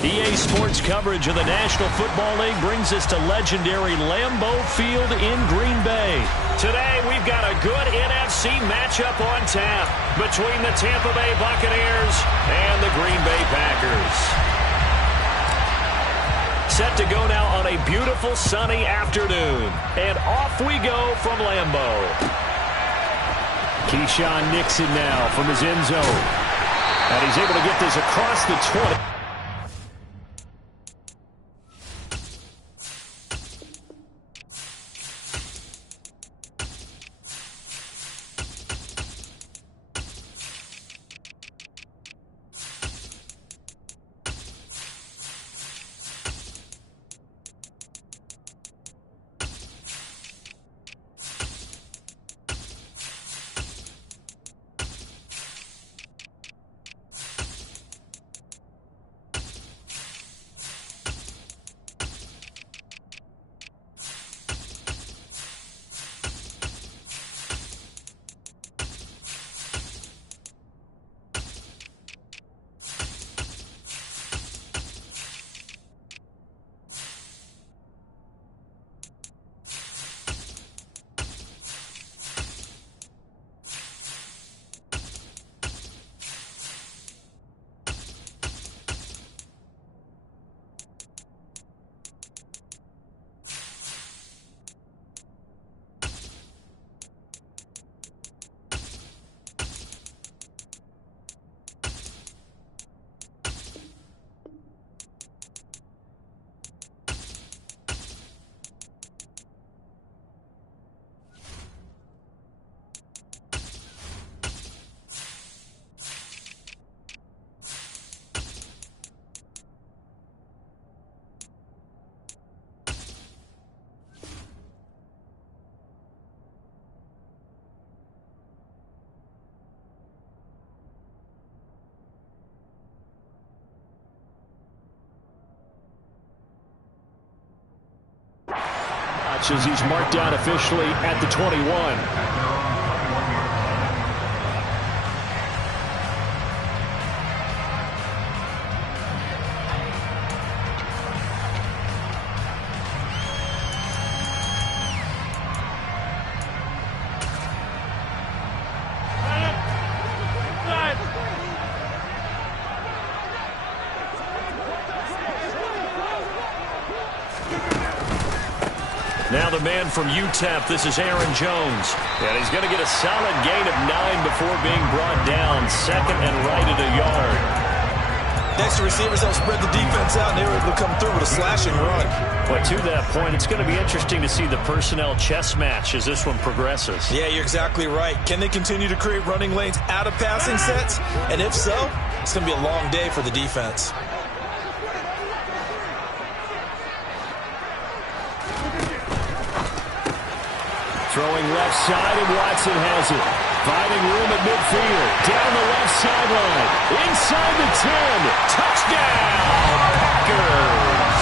EA Sports coverage of the National Football League brings us to legendary Lambeau Field in Green Bay. Today, we've got a good NFC matchup on tap between the Tampa Bay Buccaneers and the Green Bay Packers. Set to go now on a beautiful sunny afternoon. And off we go from Lambeau. Keyshawn Nixon now from his end zone. And he's able to get this across the 20. As he's marked down officially at the 21. Now the man from UTEP, this is Aaron Jones. And he's going to get a solid gain of 9 before being brought down. Second and right at a yard. Next to receivers help spread the defense out, and they were able to come through with a slashing run. But to that point, it's going to be interesting to see the personnel chess match as this one progresses. Yeah, you're exactly right. Can they continue to create running lanes out of passing sets? And if so, it's going to be a long day for the defense. Throwing left side, and Watson has it. Finding room at midfield. Down the left sideline. Inside the 10. Touchdown, Packers.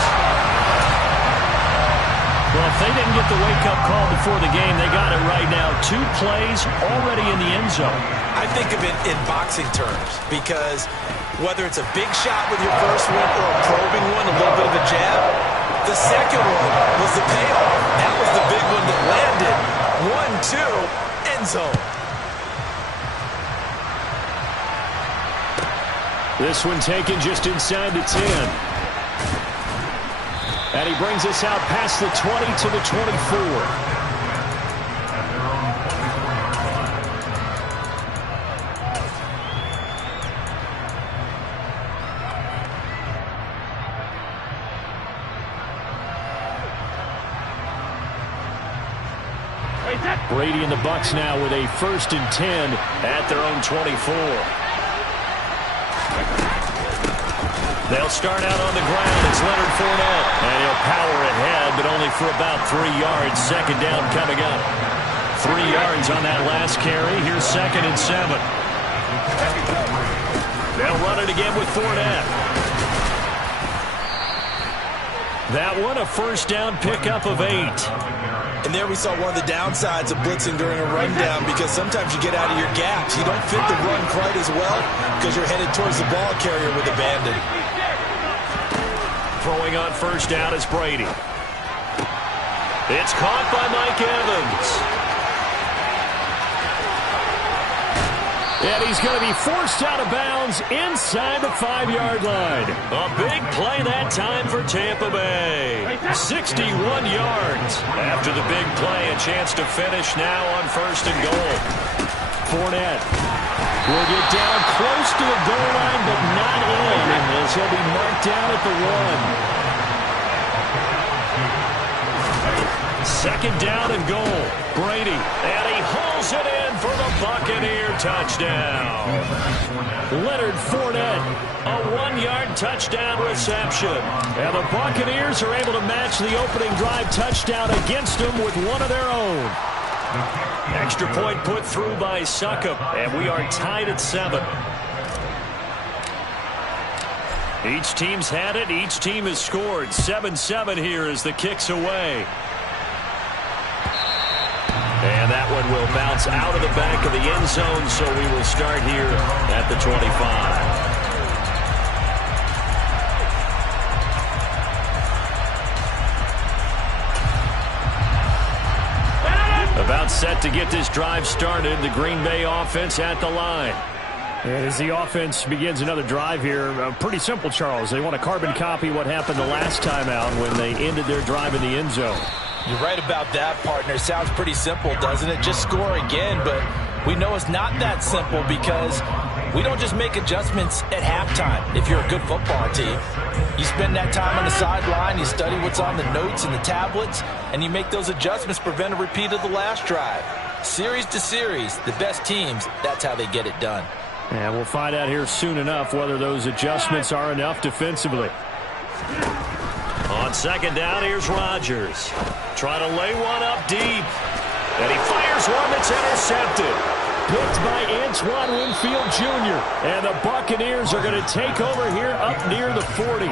Well, if they didn't get the wake-up call before the game, they got it right now. 2 plays already in the end zone. I think of it in boxing terms because whether it's a big shot with your first one or a probing one, a little bit of a jab, the second one was the payoff. That was the big one that landed. 1-2, end zone. This one taken just inside the 10. And he brings us out past the 20 to the 24. Brady and the Bucs now with a 1st and 10 at their own 24. They'll start out on the ground. It's Leonard Fournette. And he'll power ahead, but only for about 3 yards. Second down coming up. 3 yards on that last carry. Here's 2nd and 7. They'll run it again with Fournette. That one a 1st down pickup of 8. And there we saw one of the downsides of blitzing during a rundown because sometimes you get out of your gaps. You don't fit the run quite as well because you're headed towards the ball carrier with abandon. Throwing on first down is Brady. It's caught by Mike Evans. And he's going to be forced out of bounds inside the 5-yard line. A big play that time for Tampa Bay. 61 yards. After the big play, a chance to finish now on first and goal. Fournette will get down close to the goal line, but not in, as he'll be marked down at the 1. Second down and goal. Brady, and he hauls it in for the Buccaneer touchdown. Leonard Fournette, a 1-yard touchdown reception. And the Buccaneers are able to match the opening drive touchdown against them with one of their own. Extra point put through by Succop, and we are tied at 7. Each team's had it. Each team has scored. 7-7 here as the kick's away. And that one will bounce out of the back of the end zone, so we will start here at the 25. About set to get this drive started, the Green Bay offense at the line. And as the offense begins another drive here, pretty simple, Charles. They want to carbon copy what happened the last time out when they ended their drive in the end zone. You're right about that, partner. Sounds pretty simple, doesn't it? Just score again, but we know it's not that simple because we don't just make adjustments at halftime if you're a good football team. You spend that time on the sideline, you study what's on the notes and the tablets, and you make those adjustments to prevent a repeat of the last drive. Series to series, the best teams, that's how they get it done. And we'll find out here soon enough whether those adjustments are enough defensively. On second down, here's Rodgers. Trying to lay one up deep. And he fires one that's intercepted. Picked by Antoine Winfield Jr. And the Buccaneers are going to take over here up near the 40.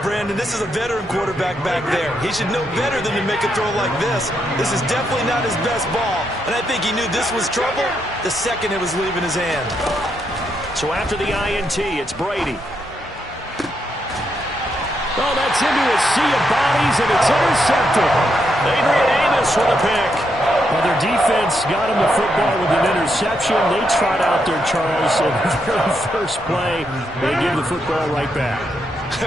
Brandon, this is a veteran quarterback back there. He should know better than to make a throw like this. This is definitely not his best ball. And I think he knew this was trouble the second it was leaving his hand. So after the INT, it's Brady. Oh, that's into a sea of bodies, and it's intercepted. Adrian Amos with a pick. Well, their defense got him the football with an interception. They trot out there, Charles, in the very first play. They give the football right back.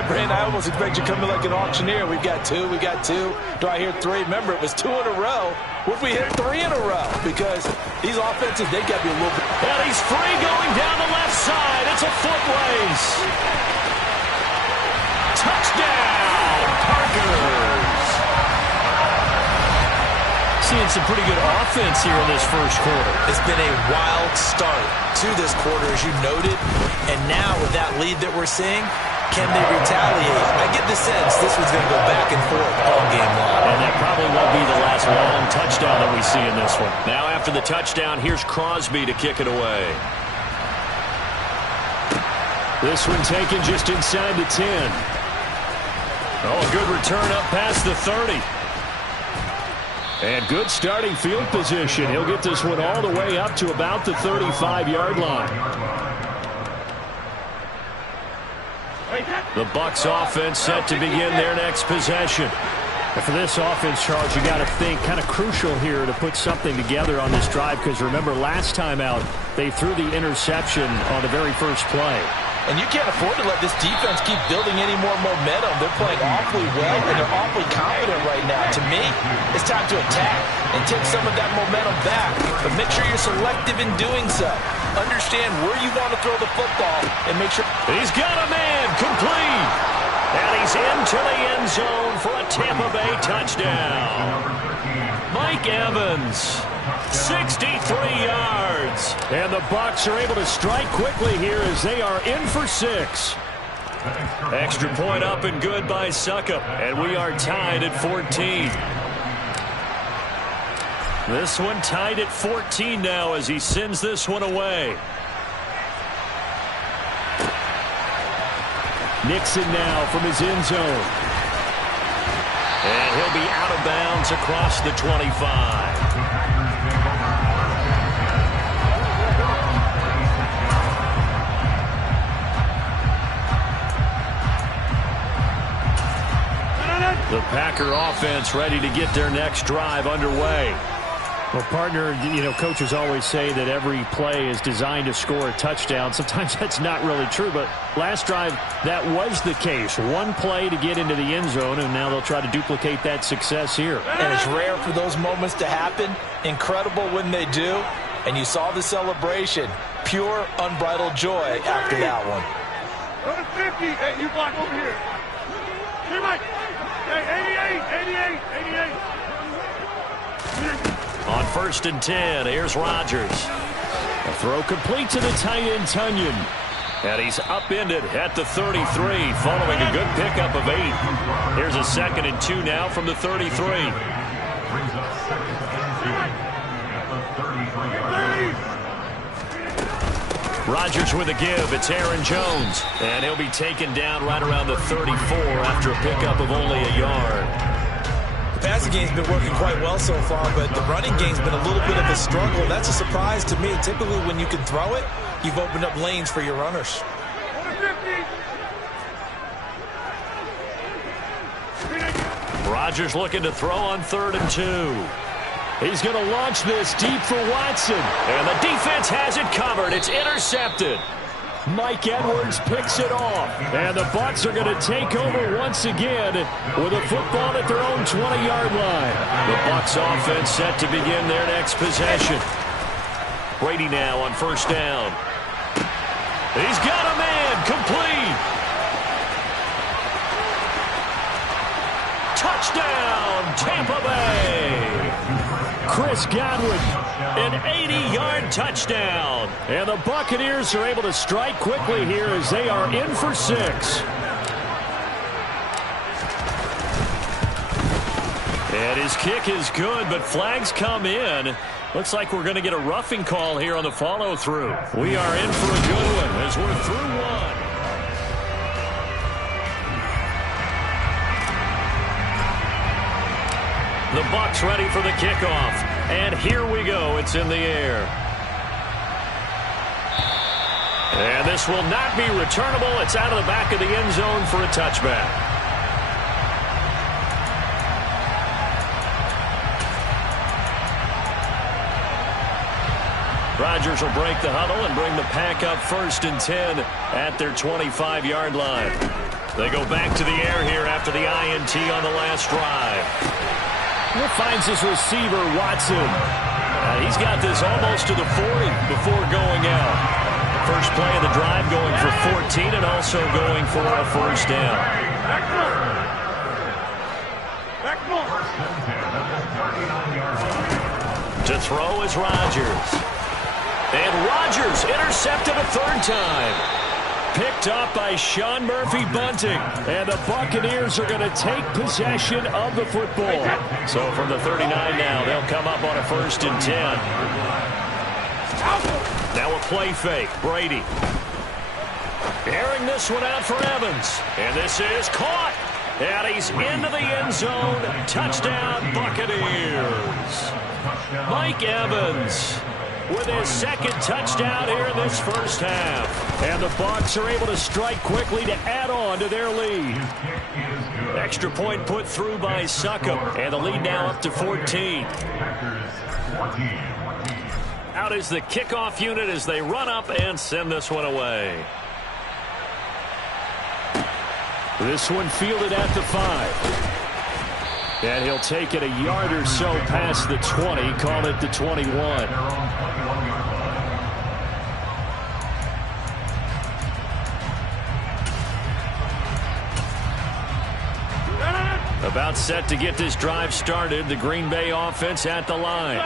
Brandon, I almost expect you coming like an auctioneer. We've got two. Do I hear 3? Remember, it was 2 in a row. What if we hit 3 in a row? Because these offenses, they got to be a little bit. And he's free going down the left side. It's a foot race. Touchdown, Packers. Seeing some pretty good offense here in this first quarter. It's been a wild start to this quarter, as you noted. And now with that lead that we're seeing, can they retaliate? I get the sense this one's going to go back and forth all game long. And that probably won't be the last long touchdown that we see in this one. Now after the touchdown, here's Crosby to kick it away. This one taken just inside the 10. Oh, a good return up past the 30. And good starting field position. He'll get this one all the way up to about the 35-yard line. The Bucs offense set to begin their next possession. And for this offense, Charles, you got to think kind of crucial here to put something together on this drive, because remember last time out they threw the interception on the very first play. And you can't afford to let this defense keep building any more momentum. They're playing awfully well, and they're awfully confident right now. To me, it's time to attack and take some of that momentum back. But make sure you're selective in doing so. Understand where you want to throw the football and make sure. He's got a man, complete. And he's into the end zone for a Tampa Bay touchdown. Mike Evans. 63 yards. And the Bucs are able to strike quickly here as they are in for 6. Extra point up and good by Succop. And we are tied at 14. This one tied at 14 now as he sends this one away. Nixon now from his end zone. And he'll be out of bounds across the 25. Packer offense ready to get their next drive underway. Well, partner, coaches always say that every play is designed to score a touchdown. Sometimes that's not really true, but last drive, that was the case. One play to get into the end zone, and now they'll try to duplicate that success here. And it's rare for those moments to happen. Incredible when they do. And you saw the celebration. Pure, unbridled joy after that one. Go to 50. Hey, you block over here. Hey, Mike. Hey, 88, 88, 88. On 1st and 10, here's Rodgers. A throw complete to the tight end, Tunyon. And he's upended at the 33, following a good pickup of 8. Here's a 2nd and 2 now from the 33. Rodgers with a give. It's Aaron Jones. And he'll be taken down right around the 34 after a pickup of only a yard. The passing game's been working quite well so far, but the running game's been a little bit of a struggle. That's a surprise to me. Typically, when you can throw it, you've opened up lanes for your runners. Rodgers looking to throw on 3rd and 2. He's going to launch this deep for Watson. And the defense has it covered. It's intercepted. Mike Edwards picks it off. And the Bucs are going to take over once again with a football at their own 20-yard line. The Bucs offense set to begin their next possession. Brady now on 1st down. He's got a man. Complete. Touchdown, Tampa Bay. Chris Godwin, an 80-yard touchdown. And the Buccaneers are able to strike quickly here as they are in for 6. And his kick is good, but flags come in. Looks like we're going to get a roughing call here on the follow-through. We are in for a good one as we're through 1. The Bucs ready for the kickoff. And here we go. It's in the air. And this will not be returnable. It's out of the back of the end zone for a touchback. Rodgers will break the huddle and bring the Pack up 1st and 10 at their 25-yard line. They go back to the air here after the INT on the last drive. He finds his receiver, Watson. He's got this almost to the 40 before going out. First play of the drive going for 14 and also going for a 1st down. To throw is Rodgers. And Rodgers intercepted a 3rd time. Picked up by Sean Murphy-Bunting. And the Buccaneers are going to take possession of the football. So from the 39 now, they'll come up on a 1st and 10. Now a play fake. Brady. Airing this one out for Evans. And this is caught. And he's into the end zone. Touchdown, Buccaneers. Mike Evans with his 2nd touchdown here in this 1st half. And the Bucs are able to strike quickly to add on to their lead. Extra point put through by Succop. And the lead now up to 14. Out is the kickoff unit as they run up and send this one away. This one fielded at the 5. And he'll take it a yard or so past the 20, call it the 21. About set to get this drive started, the Green Bay offense at the line.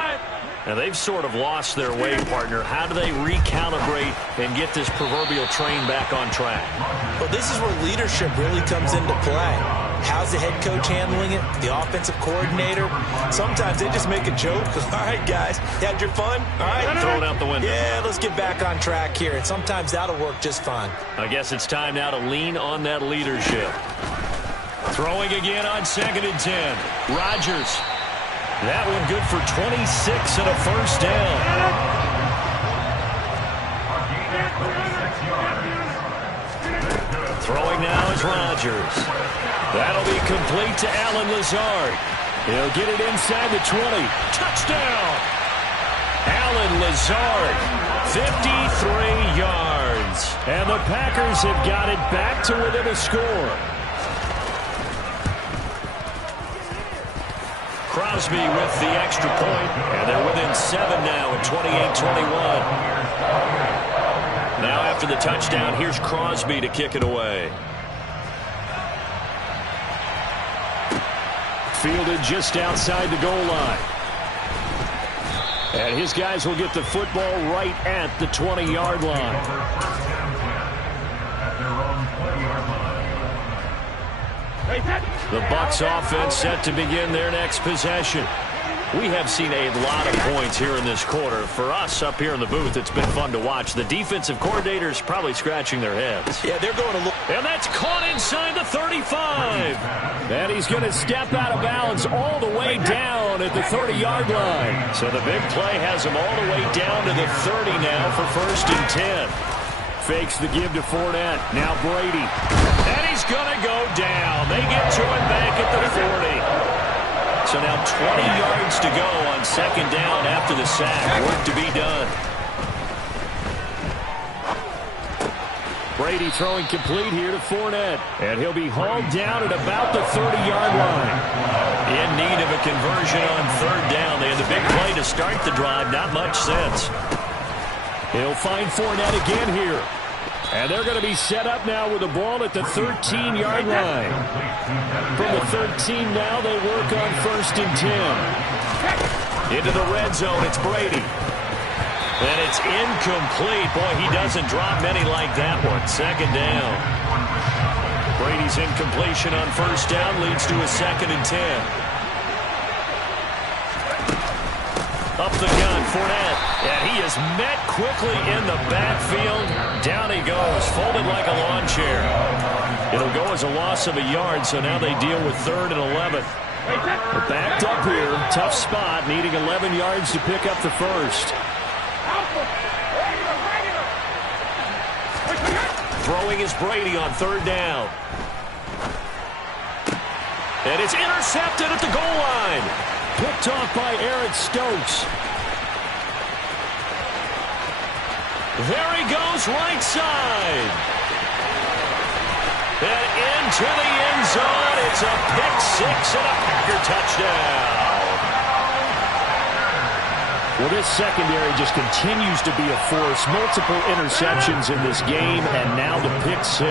Now, they've sort of lost their way, partner. How do they recalibrate and get this proverbial train back on track? Well, this is where leadership really comes into play. How's the head coach handling it? The offensive coordinator? Sometimes they just make a joke. All right, guys, you had your fun? All right. Throw it out the window. Yeah, let's get back on track here. And sometimes that'll work just fine. I guess it's time now to lean on that leadership. Throwing again on 2nd and 10. Rodgers. That one good for 26 and a 1st down. Throwing now is Rodgers. That'll be complete to Allen Lazard. He'll get it inside the 20. Touchdown! Allen Lazard, 53 yards. And the Packers have got it back to within a score. Crosby with the extra point, and they're within 7 now at 28-21. Now after the touchdown, here's Crosby to kick it away. Fielded just outside the goal line. And his guys will get the football right at the 20-yard line. The Bucs offense set to begin their next possession. We have seen a lot of points here in this quarter. For us up here in the booth, it's been fun to watch. The defensive coordinators probably scratching their heads. Yeah, they're going to look. And that's caught inside the 35. And he's going to step out of bounds all the way down at the 30-yard line. So the big play has him all the way down to the 30 now for 1st and 10. Fakes the give to Fournette. Now Brady. And he's going to go down. They get to him back at the 40. So now 20 yards to go on 2nd down after the sack. Work to be done. Brady throwing complete here to Fournette. And he'll be hauled down at about the 30-yard line. In need of a conversion on 3rd down. They had the big play to start the drive. Not much sense. He'll find Fournette again here. And they're going to be set up now with the ball at the 13-yard line. From the 13 now, they work on 1st and 10. Into the red zone, it's Brady. And it's incomplete. Boy, he doesn't drop many like that one. 2nd down. Brady's incompletion on 1st down leads to a 2nd and 10. Up the gun, Fournette. And he is met quickly in the backfield. Down he goes, folded like a lawn chair. It'll go as a loss of a yard, so now they deal with 3rd and 11. They're backed up here. Tough spot, needing 11 yards to pick up the 1st. Throwing is Brady on 3rd down. And it's intercepted at the goal line. Picked off by Eric Stokes. There he goes, right side. And into the end zone. It's a pick 6 and a Packer touchdown. Well, this secondary just continues to be a force. Multiple interceptions in this game, and now the pick 6.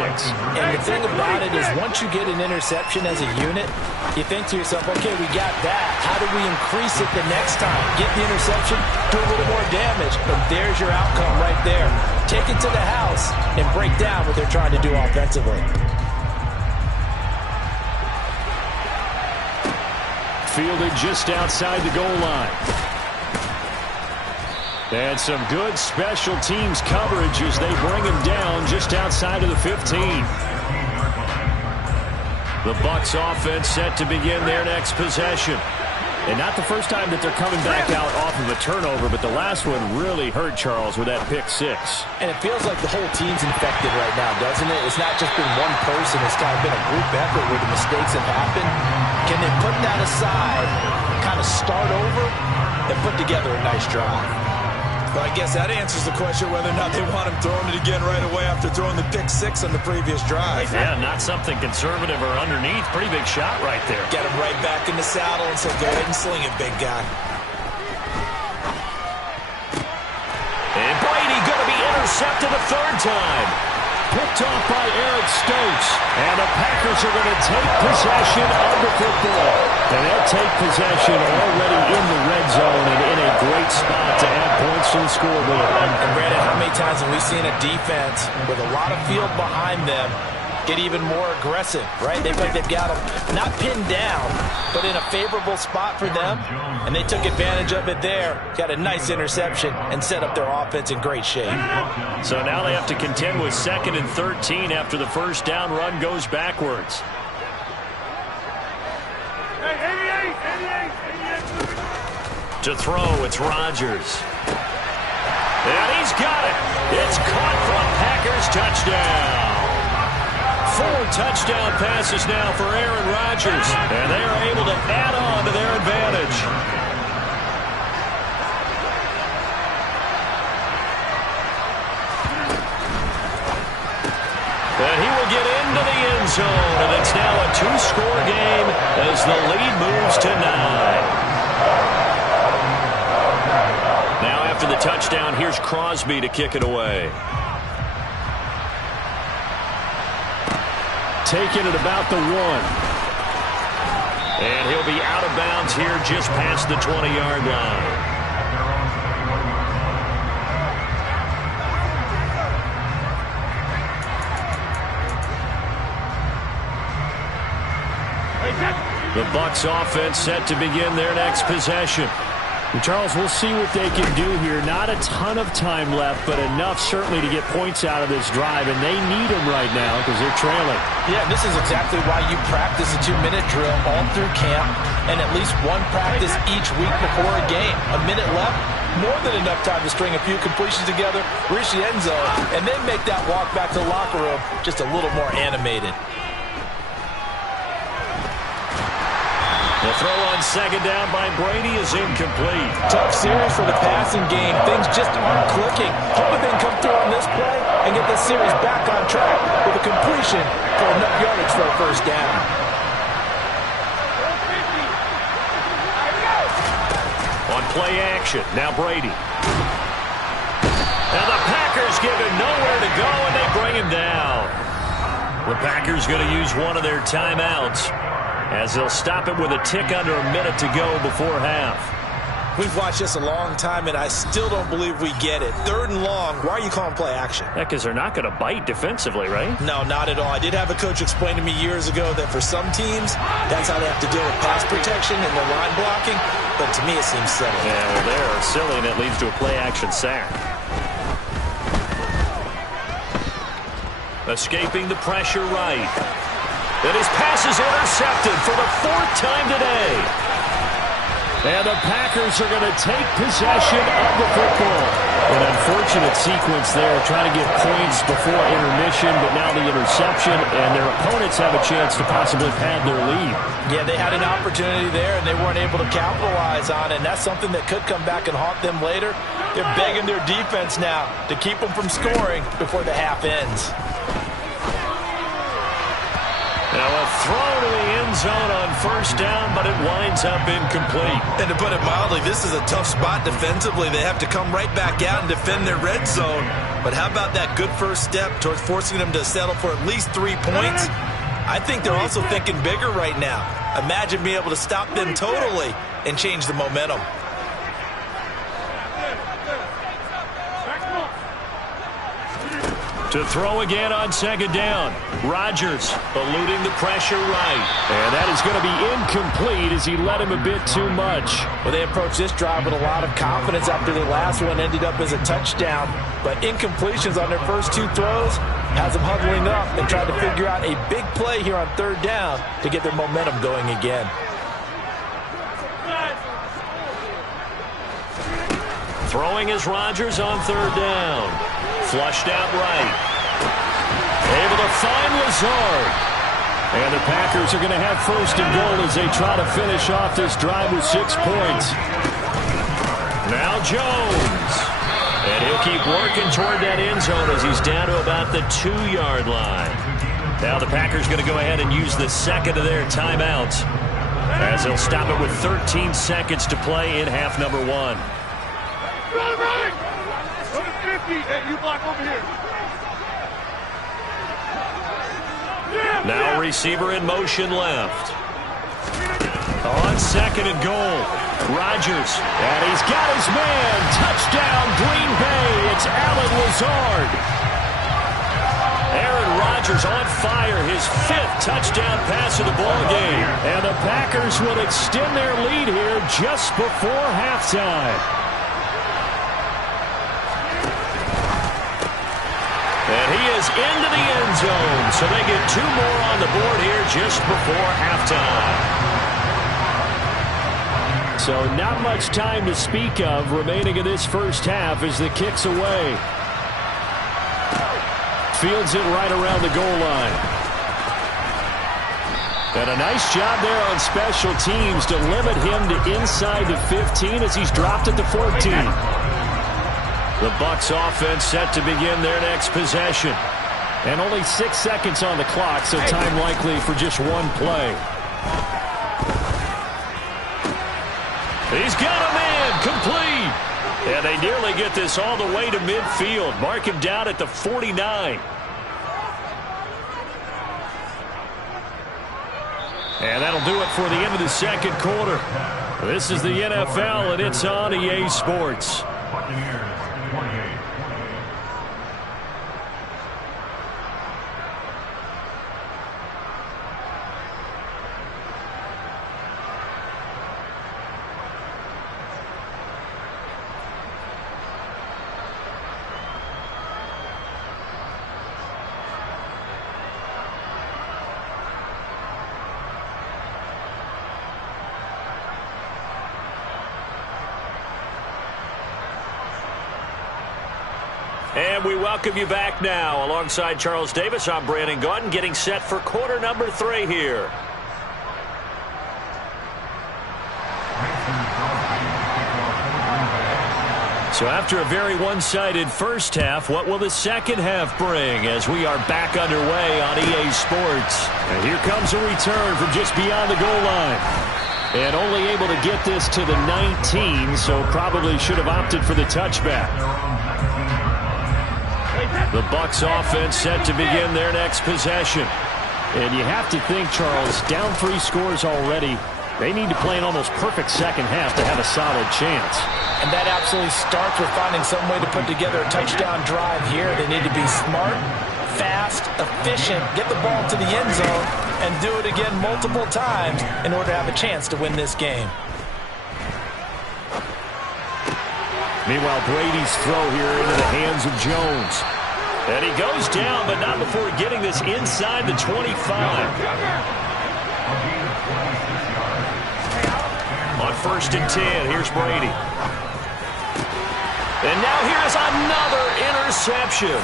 And the thing about it is once you get an interception as a unit, you think to yourself, okay, we got that. How do we increase it the next time? Get the interception, do a little more damage, and there's your outcome right there. Take it to the house and break down what they're trying to do offensively. Fielded just outside the goal line. And some good special teams coverage as they bring him down just outside of the 15. The Bucs offense set to begin their next possession. And not the first time that they're coming back out off of a turnover, but the last one really hurt Charles with that pick 6. And it feels like the whole team's infected right now, doesn't it? It's not just been one person. It's kind of been a group effort where the mistakes have happened. Can they put that aside, kind of start over, and put together a nice drive? Well, I guess that answers the question whether or not they want him throwing it again right away after throwing the pick 6 on the previous drive. Yeah, not something conservative or underneath. Pretty big shot right there. Get him right back in the saddle and say, go ahead and sling it, big guy. And Brady going to be intercepted a 3rd time. Picked off by Eric Stokes. And the Packers are going to take possession of the football. And they'll take possession already in the red zone and in a great spot to add points to the scoreboard. And Brandon, how many times have we seen a defense with a lot of field behind them get even more aggressive, right? They think they've got them not pinned down, but in a favorable spot for them, and they took advantage of it there. Got a nice interception and set up their offense in great shape. So now they have to contend with 2nd and 13 after the 1st down run goes backwards. To throw, it's Rodgers. And he's got it. It's caught for a Packers touchdown. touchdown passes now for Aaron Rodgers, and they are able to add on to their advantage. And he will get into the end zone, and it's now a 2-score game as the lead moves to 9. Now after the touchdown, here's Crosby to kick it away. Taking it about the 1. And he'll be out of bounds here just past the 20-yard line. The Bucs offense set to begin their next possession. And Charles, we'll see what they can do here. Not a ton of time left, but enough certainly to get points out of this drive, and they need them right now because they're trailing. Yeah, this is exactly why you practice a 2-minute drill all through camp and at least one practice each week before a game. A minute left, more than enough time to string a few completions together, reach the end zone, and then make that walk back to the locker room just a little more animated. The throw on second down by Brady is incomplete. Tough series for the passing game. Things just aren't clicking. Hoping they can come through on this play and get this series back on track with a completion for enough yardage for a first down. On play action, now Brady. Now the Packers give him nowhere to go, and they bring him down. The Packers going to use one of their timeouts, as they'll stop it with a tick under a minute to go before half. We've watched this a long time, and I still don't believe we get it. 3rd and long, why are you calling play action? Yeah, because they're not going to bite defensively, right? No, not at all. I did have a coach explain to me years ago that for some teams, that's how they have to deal with pass protection and their line blocking, but to me it seems silly. Yeah, well, they're silly, and it leads to a play action sack. Escaping the pressure right. And his pass is intercepted for the 4th time today. And the Packers are going to take possession of the football. An unfortunate sequence there, trying to get points before intermission, but now the interception, and their opponents have a chance to possibly pad their lead. Yeah, they had an opportunity there, and they weren't able to capitalize on it, and that's something that could come back and haunt them later. They're begging their defense now to keep them from scoring before the half ends. Now a throw to the end zone on first down, but it winds up incomplete. And to put it mildly, this is a tough spot defensively. They have to come right back out and defend their red zone. But how about that good first step towards forcing them to settle for at least 3 points? I think they're also thinking bigger right now. Imagine being able to stop them totally and change the momentum. To throw again on second down. Rodgers eluding the pressure right. And that is going to be incomplete as he led him a bit too much. Well, they approached this drive with a lot of confidence after the last one ended up as a touchdown. But incompletions on their first 2 throws has them huddling up and trying to figure out a big play here on 3rd down to get their momentum going again. Throwing is Rodgers on 3rd down. Flushed out right. Able to find Lazard. And the Packers are going to have 1st and goal as they try to finish off this drive with 6 points. Now Jones. And he'll keep working toward that end zone as he's down to about the 2-yard line. Now the Packers going to go ahead and use the 2nd of their timeouts, as they'll stop it with 13 seconds to play in half number 1. Hey, you block over here. Now receiver in motion left. On 2nd and goal. Rodgers. And he's got his man. Touchdown, Green Bay. It's Allen Lazard. Aaron Rodgers on fire. His 5th touchdown pass of the ball game. And the Packers will extend their lead here just before halftime. And he is into the end zone, so they get 2 more on the board here just before halftime. So not much time to speak of remaining in this first half as the kick's away. Fields it right around the goal line. And a nice job there on special teams to limit him to inside the 15 as he's dropped at the 14. The Bucs offense set to begin their next possession. And only 6 seconds on the clock, so time likely for just one play. He's got a man complete. And they nearly get this all the way to midfield. Mark him down at the 49. And that'll do it for the end of the second quarter. This is the NFL, and it's on EA Sports. And we welcome you back now. Alongside Charles Davis, I'm Brandon Gaudin, getting set for quarter number 3 here. So after a very one-sided first half, what will the second half bring as we are back underway on EA Sports? And here comes a return from just beyond the goal line. And only able to get this to the 19, so probably should have opted for the touchback. The Bucs offense set to begin their next possession. And you have to think, Charles, down 3 scores already. They need to play an almost perfect second half to have a solid chance. And that absolutely starts with finding some way to put together a touchdown drive here. They need to be smart, fast, efficient, get the ball to the end zone, and do it again multiple times in order to have a chance to win this game. Meanwhile, Brady's throw here into the hands of Jones. And he goes down, but not before getting this inside the 25. On 1st and 10, here's Brady. And now here's another interception.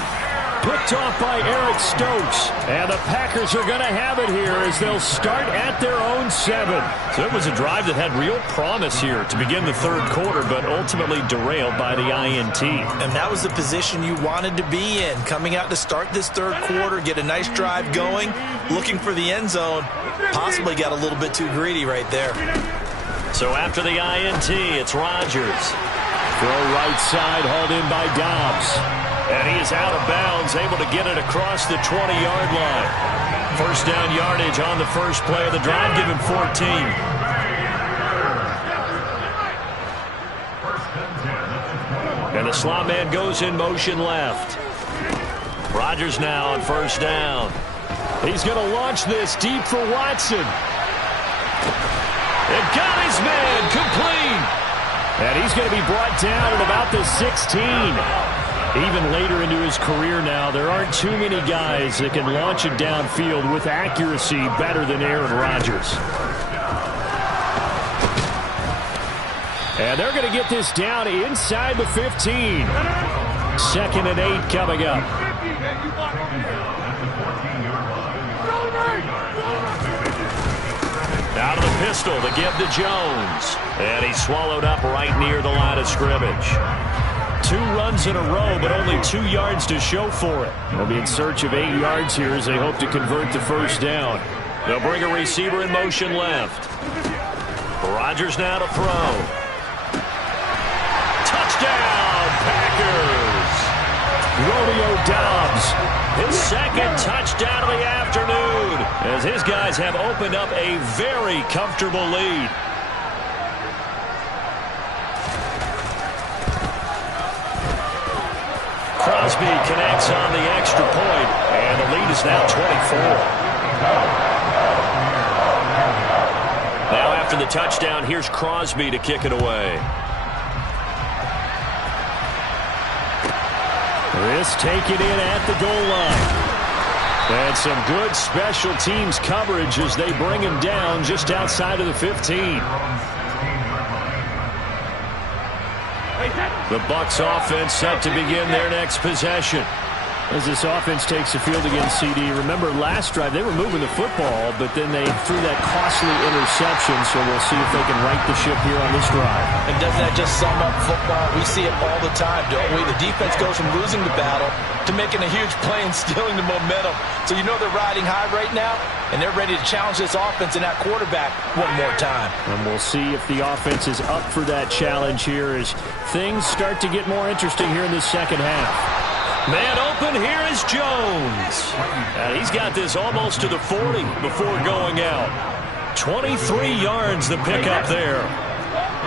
Picked off by Eric Stokes. And the Packers are going to have it here as they'll start at their own 7. So it was a drive that had real promise here to begin the third quarter, but ultimately derailed by the INT. And that was the position you wanted to be in. Coming out to start this third quarter, get a nice drive going, looking for the end zone. Possibly got a little bit too greedy right there. So after the INT, it's Rodgers. Throw right side, hauled in by Dobbs. And he is out of bounds, able to get it across the 20-yard line. First down yardage on the first play of the drive, give him 14. And the slot man goes in motion left. Rodgers now on first down. He's going to launch this deep for Watson. And got his man complete. And he's going to be brought down at about the 16. Even later into his career now, there aren't too many guys that can launch it downfield with accuracy better than Aaron Rodgers. And they're going to get this down inside the 15. 2nd and 8 coming up. Out of the pistol to give to Jones. And he's swallowed up right near the line of scrimmage. 2 runs in a row, but only 2 yards to show for it. They'll be in search of 8 yards here as they hope to convert the first down. They'll bring a receiver in motion left. Rodgers now to throw. Touchdown, Packers! Romeo Doubs, his 2nd touchdown of the afternoon, as his guys have opened up a very comfortable lead. Crosby connects on the extra point, and the lead is now 24. Now after the touchdown, here's Crosby to kick it away. This taken in at the goal line. And some good special teams coverage as they bring him down just outside of the 15. The Bucs offense set to begin their next possession. As this offense takes the field against CD, remember last drive they were moving the football, but then they threw that costly interception, so we'll see if they can right the ship here on this drive. And doesn't that just sum up football? We see it all the time, don't we? The defense goes from losing the battle to making a huge play and stealing the momentum. So you know they're riding high right now, and they're ready to challenge this offense and that quarterback one more time. And we'll see if the offense is up for that challenge here as things start to get more interesting here in the second half. Man open, here is Jones. And he's got this almost to the 40 before going out. 23 yards the pickup there.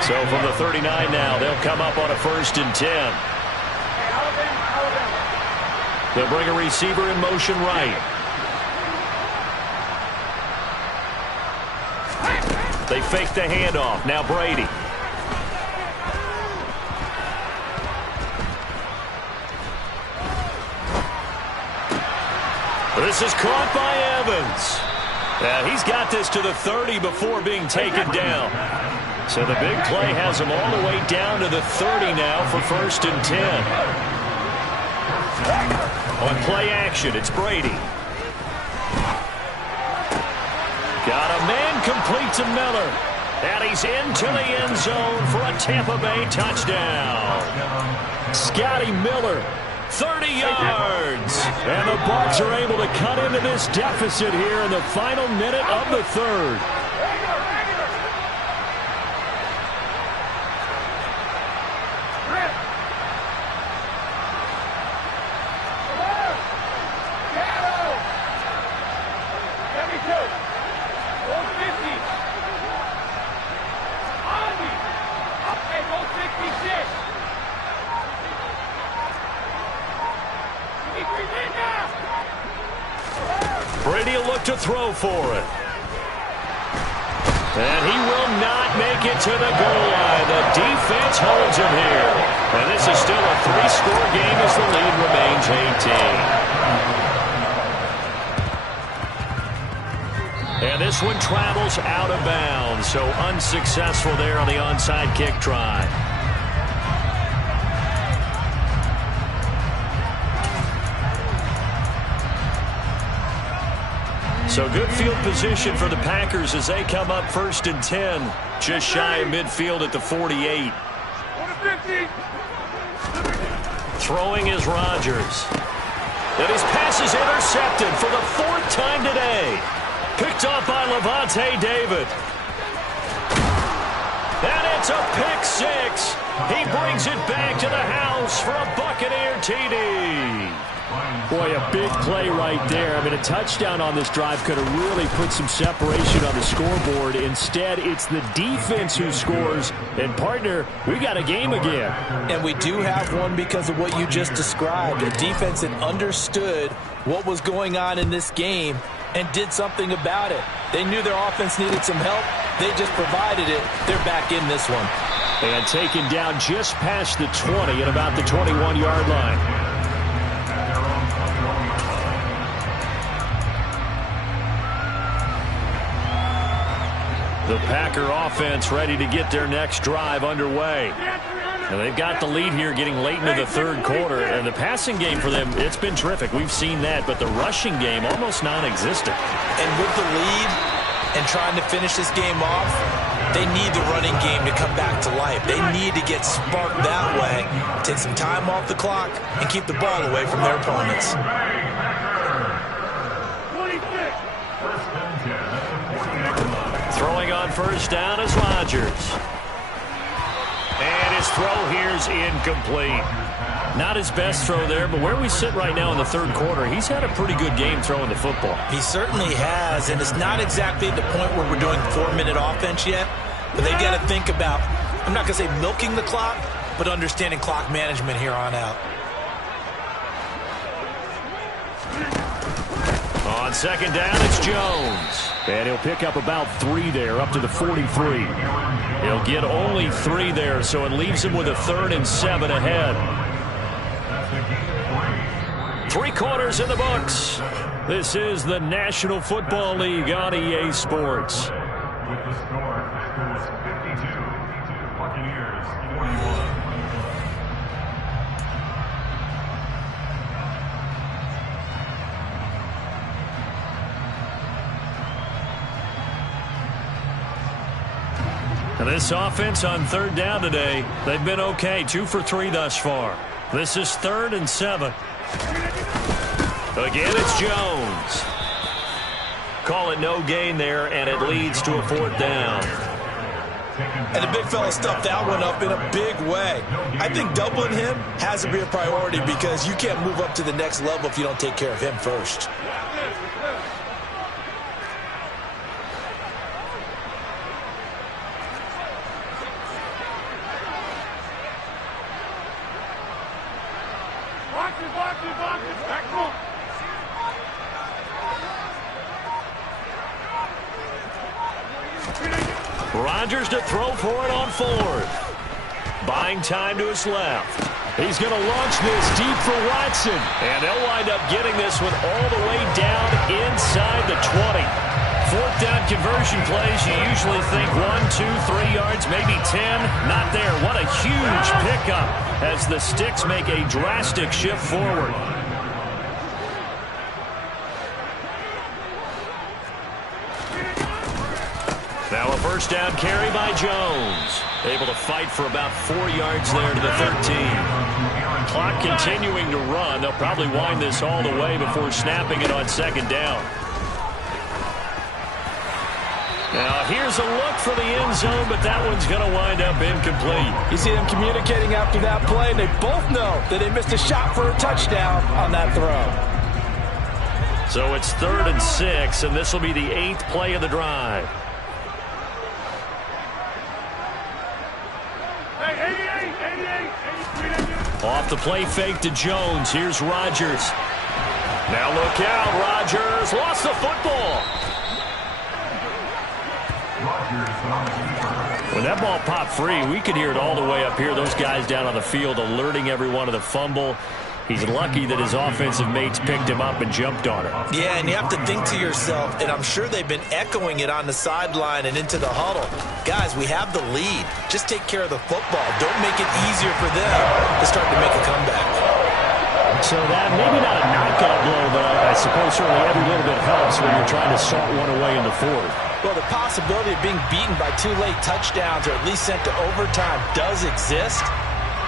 So from the 39 now, they'll come up on a 1st and 10. They'll bring a receiver in motion right. They fake the handoff. Now Brady. This is caught by Evans. He's got this to the 30 before being taken down. So the big play has him all the way down to the 30 now for 1st and 10. On play action, it's Brady. Got a man complete to Miller. And he's into the end zone for a Tampa Bay touchdown. Scotty Miller. 30 yards. And the Bucs are able to cut into this deficit here in the final minute of the 3rd. Brady will look to throw for it. And he will not make it to the goal line. The defense holds him here. And this is still a 3-score game as the lead remains 18. And this one travels out of bounds. So unsuccessful there on the onside kick try. So good field position for the Packers as they come up 1st and 10. Just shy of midfield at the 48. Throwing is Rodgers. And his pass is intercepted for the 4th time today. Picked off by Lavonte David. And it's a pick 6. He brings it back to the house for a Buccaneer TD. Boy, a big play right there. I mean, a touchdown on this drive could have really put some separation on the scoreboard. Instead, it's the defense who scores. And, partner, we got a game again. And we do have one because of what you just described. The defense had understood what was going on in this game and did something about it. They knew their offense needed some help. They just provided it. They're back in this one. And taken down just past the 20 at about the 21-yard line. The Packer offense ready to get their next drive underway. And they've got the lead here getting late into the 3rd quarter. And the passing game for them, it's been terrific. We've seen that. But the rushing game, almost non-existent. And with the lead and trying to finish this game off, they need the running game to come back to life. They need to get sparked that way, take some time off the clock, and keep the ball away from their opponents. Throwing on 1st down is Rodgers. And his throw here's incomplete. Not his best throw there, but where we sit right now in the 3rd quarter, he's had a pretty good game throwing the football. He certainly has, and it's not exactly at the point where we're doing 4-minute offense yet, but they've got to think about, I'm not going to say milking the clock, but understanding clock management here on out. On 2nd down, it's Jones. And he'll pick up about 3 there, up to the 43. He'll get only 3 there, so it leaves him with a 3rd and 7 ahead. 3 quarters in the books. This is the National Football League on EA Sports. With the score, Packers 52, Buccaneers 21. And this offense on third down today, they've been okay. 2 for 3 thus far. This is 3rd and 7. Again, it's Jones. Call it no gain there, and it leads to a 4th down. And the big fella stuffed that one up in a big way. I think doubling him has to be a priority because you can't move up to the next level if you don't take care of him first. Rodgers to throw for it on 4th. Buying time to his left. He's going to launch this deep for Watson. And they'll wind up getting this one all the way down inside the 20. 4th down conversion plays, you usually think 1, 2, 3 yards, maybe 10. Not there. What a huge pickup as the Sticks make a drastic shift forward. Now a 1st down carry by Jones. Able to fight for about 4 yards there to the 13. Clock continuing to run. They'll probably wind this all the way before snapping it on 2nd down. Now here's a look for the end zone, but that one's going to wind up incomplete. You see them communicating after that play, and they both know that they missed a shot for a touchdown on that throw. So it's 3rd and 6, and this will be the 8th play of the drive. Off the play fake to Jones. Here's Rodgers. Now look out. Rodgers lost the football. When that ball popped free, we could hear it all the way up here. Those guys down on the field alerting everyone of the fumble. He's lucky that his offensive mates picked him up and jumped on it. Yeah, and you have to think to yourself, and I'm sure they've been echoing it on the sideline and into the huddle. Guys, we have the lead. Just take care of the football. Don't make it easier for them to start to make a comeback. So that maybe not a knockout blow, but I suppose certainly every little bit helps when you're trying to salt one away in the 4th. Well, the possibility of being beaten by 2 late touchdowns or at least sent to overtime does exist.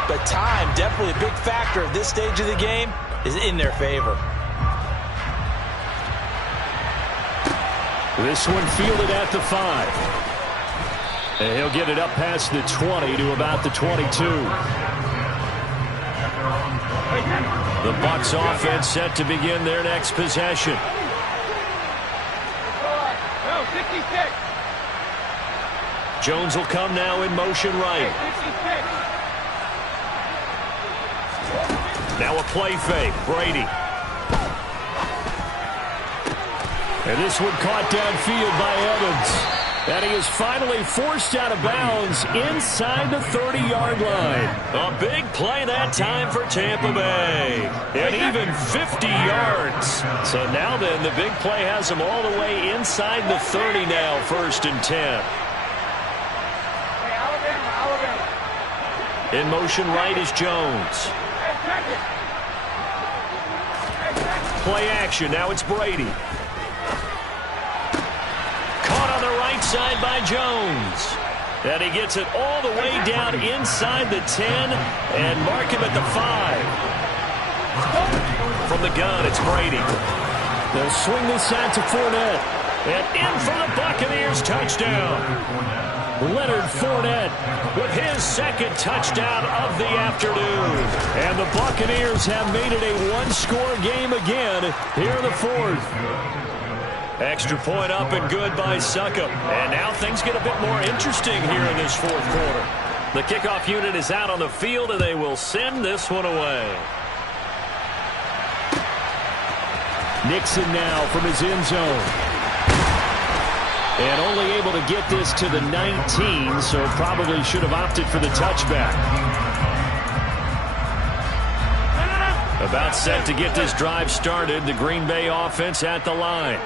But time, definitely a big factor at this stage of the game, is in their favor. This one fielded at the 5. And he'll get it up past the 20 to about the 22. The Bucs offense set to begin their next possession. Jones will come now in motion right. Now a play fake. Brady. And this one caught downfield by Evans. And he is finally forced out of bounds inside the 30-yard line. A big play that time for Tampa Bay. And even 50 yards. So now then, the big play has them all the way inside the 30 now, 1st and 10. In motion right is Jones. Play action. Now it's Brady. Caught on the right side by Jones. And he gets it all the way down inside the 10 and mark him at the 5. From the gun, it's Brady. They'll swing this out to Fournette. And in for the Buccaneers touchdown. Leonard Fournette with his 2nd touchdown of the afternoon. And the Buccaneers have made it a 1-score game again here in the 4th. Extra point up and good by Succop. And now things get a bit more interesting here in this 4th quarter. The kickoff unit is out on the field, and they will send this one away. Nixon now from his end zone. And only able to get this to the 19, so probably should have opted for the touchback. About set to get this drive started, the Green Bay offense at the line.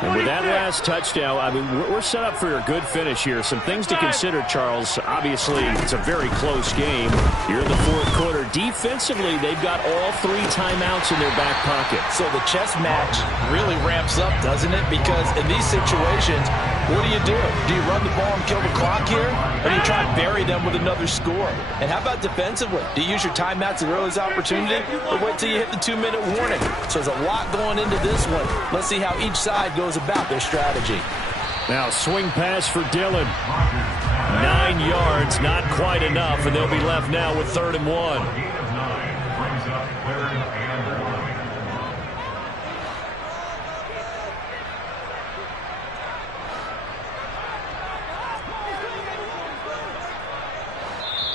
And with that last touchdown, I mean, we're set up for a good finish here. Some things to consider, Charles. Obviously, it's a very close game. You're in the 4th quarter. Defensively, they've got all 3 timeouts in their back pocket. So the chess match really ramps up, doesn't it? Because in these situations, What do? Do you run the ball and kill the clock here? Or do you try and bury them with another score? And how about defensively? Do you use your timeouts at earliest opportunity? Or wait till you hit the 2-minute warning? So there's a lot going into this one. Let's see how each side goes about their strategy. Now swing pass for Dillon. 9 yards, not quite enough, and they'll be left now with 3rd and 1. Gain of 9 brings up 3rd and 1.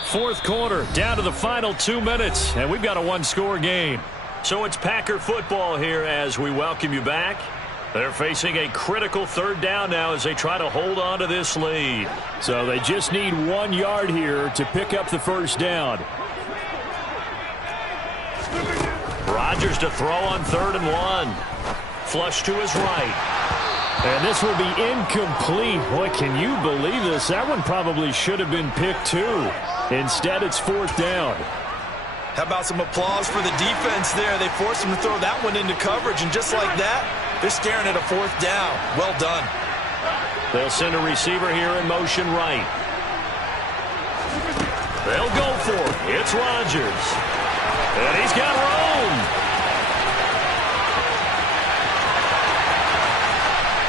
Fourth quarter, down to the final 2 minutes, and we've got a one-score game. So it's Packer football here as we welcome you back. They're facing a critical 3rd down now as they try to hold on to this lead. So they just need 1 yard here to pick up the first down. Rodgers to throw on 3rd and 1. Flush to his right. And this will be incomplete. Boy, can you believe this? That one probably should have been picked too. Instead, it's 4th down. How about some applause for the defense there? They forced him to throw that one into coverage, and just like that, they're staring at a 4th down. Well done. They'll send a receiver here in motion right. They'll go for it. It's Rodgers. And he's got room.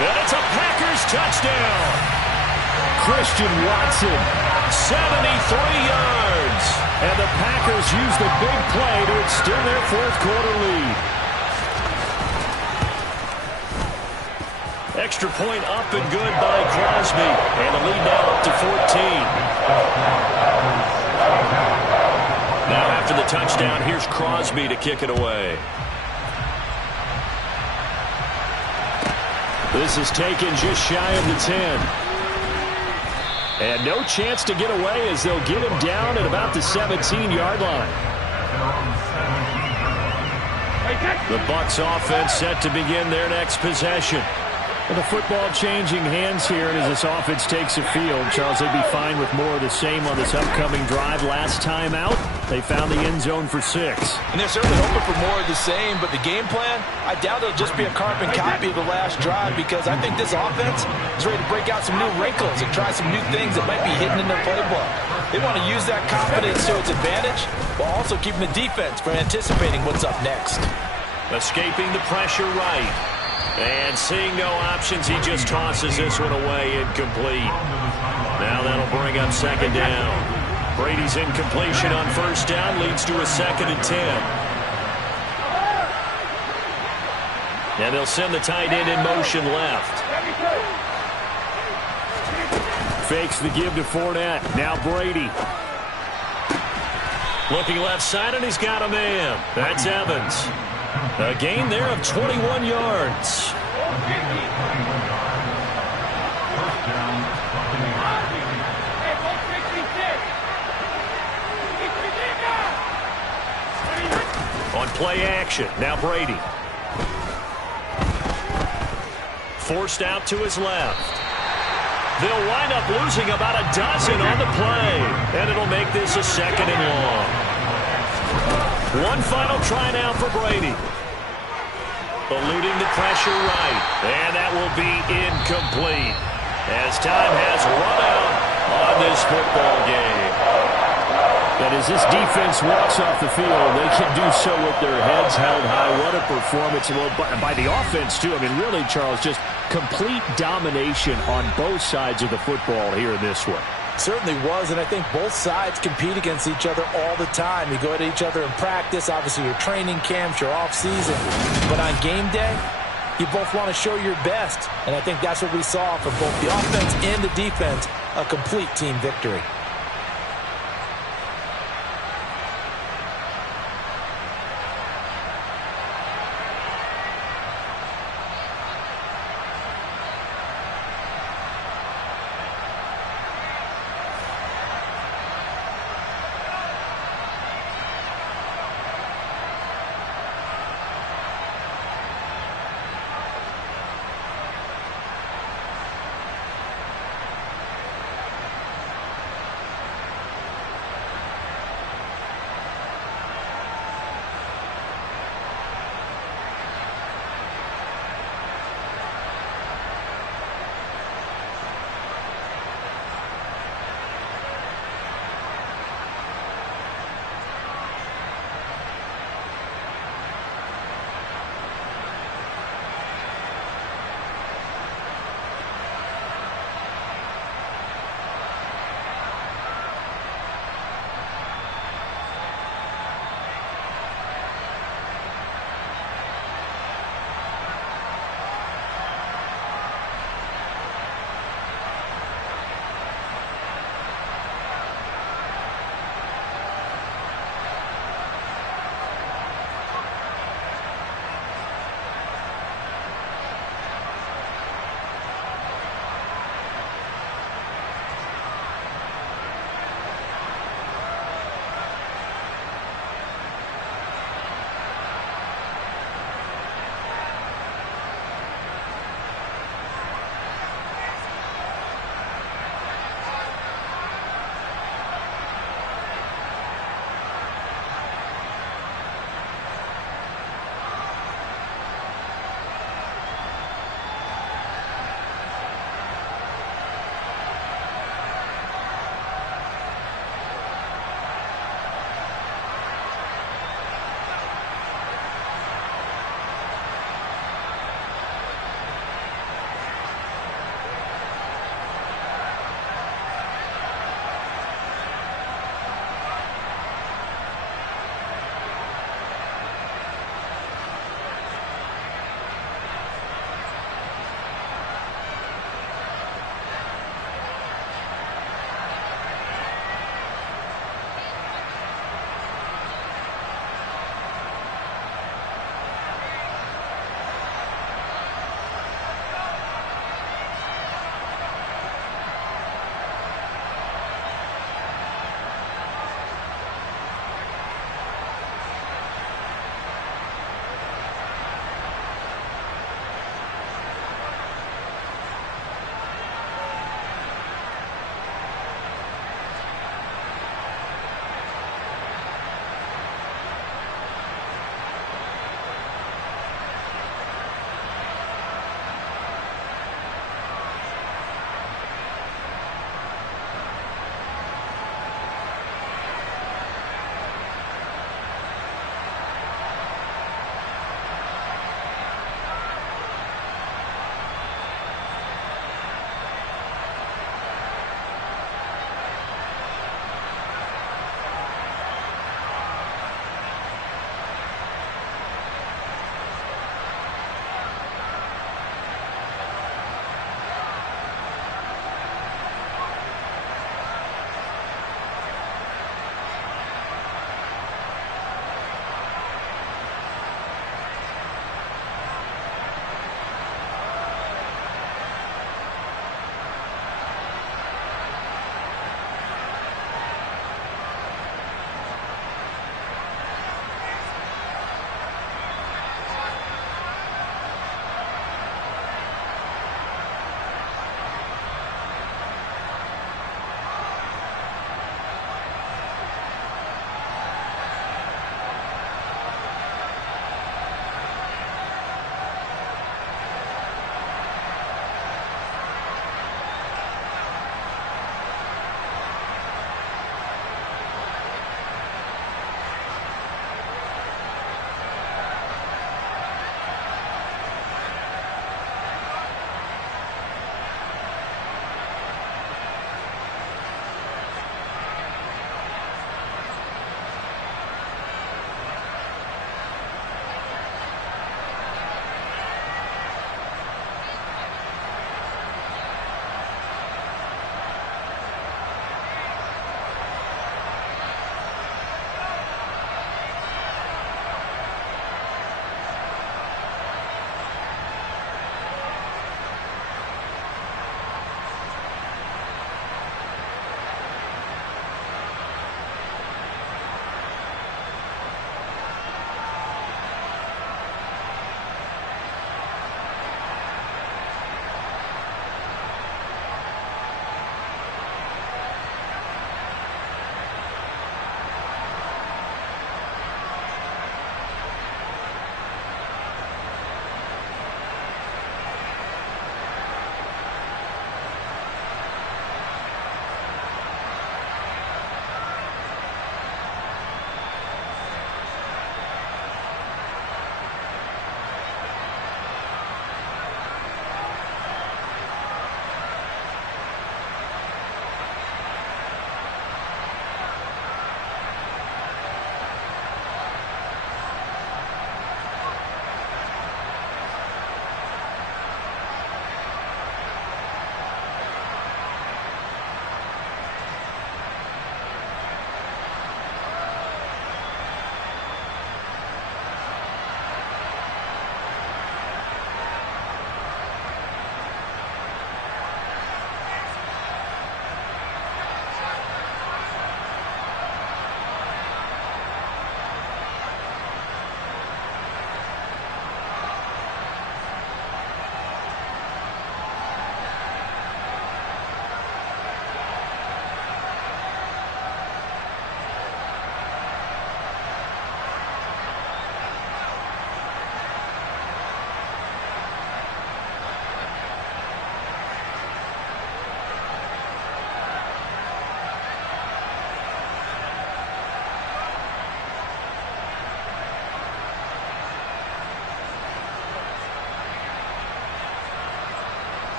And it's a Packers touchdown. Christian Watson. 73 yards. And the Packers use the big play to extend their 4th quarter lead. Extra point up and good by Crosby. And the lead now up to 14. Now after the touchdown, here's Crosby to kick it away. This is taken just shy of the 10. And no chance to get away as they'll get him down at about the 17-yard line. The Bucs offense set to begin their next possession. With the football changing hands here, and as this offense takes the field, Charles, they'd be fine with more of the same on this upcoming drive. Last time out, they found the end zone for 6. And they're certainly hoping for more of the same, but the game plan, I doubt it'll just be a carbon copy of the last drive, because I think this offense is ready to break out some new wrinkles and try some new things that might be hidden in their playbook. They want to use that confidence to its advantage, while also keeping the defense from anticipating what's up next. Escaping the pressure right. And seeing no options, he just tosses this one away, incomplete. Now that'll bring up 2nd down. Brady's incompletion on 1st down leads to a 2nd and 10. And they'll send the tight end in motion left. Fakes the give to Fournette. Now Brady. Looking left side, and he's got a man. That's Evans. A gain there of 21 yards. On play action, now Brady. Forced out to his left. They'll wind up losing about a dozen on the play, and it'll make this a 2nd and long. One final try now for Brady. Eluding the pressure right. And that will be incomplete as time has run out on this football game. And as this defense walks off the field, they can do so with their heads held high. What a performance. Well, by the offense, too. I mean, really, Charles, just complete domination on both sides of the football here in this one. Certainly was, and I think both sides compete against each other all the time. You go at each other in practice, obviously your training camps, your off-season. But on game day, you both want to show your best. And I think that's what we saw from both the offense and the defense, a complete team victory.